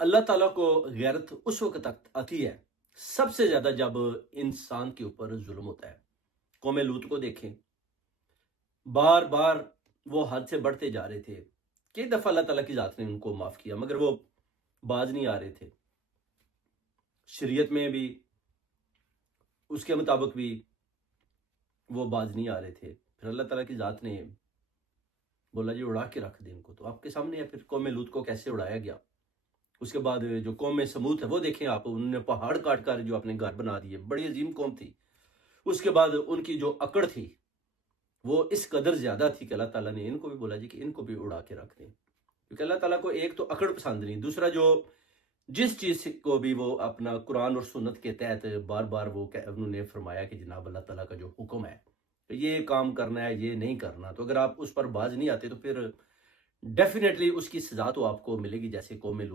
اللہ تعالیٰ کو غیرت اس وقت آتی ہے سب سے زیادہ جب انسان کے اوپر ظلم ہوتا ہے۔ قوم لوط کو دیکھیں، بار بار وہ حد سے بڑھتے جا رہے تھے۔ کئی دفعہ اللہ تعالیٰ کی ذات نے ان کو معاف کیا، مگر وہ باز نہیں آ رہے تھے۔ شریعت میں بھی اس کے مطابق بھی وہ باز نہیں آ رہے تھے۔ پھر اللہ تعالیٰ کی ذات نے بولا جی اڑا کے رکھ دیں ان کو، تو آپ کے سامنے ہے پھر قوم لوط کو کیسے اڑایا گیا۔ اس کے بعد جو قوم سمود ہے وہ دیکھیں آپ، انہوں نے پہاڑ کاٹ کر جو اپنے گھر بنا دیے، بڑی عظیم قوم تھی۔ اس کے بعد ان کی جو اکڑ تھی وہ اس قدر زیادہ تھی کہ اللہ تعالیٰ نے ان کو بھی بولا جی کہ ان کو بھی اڑا کے رکھ دیں، کیونکہ اللہ تعالیٰ کو ایک تو اکڑ پسند نہیں، دوسرا جو جس چیز کو بھی وہ اپنا قرآن اور سنت کے تحت بار بار وہ انہوں نے فرمایا کہ جناب اللہ تعالیٰ کا جو حکم ہے یہ کام کرنا ہے، یہ نہیں کرنا، تو اگر آپ اس پر باز نہیں آتے تو پھر ڈیفینیٹلی اس کی سزا تو آپ کو ملے گی، جیسے قوم لوط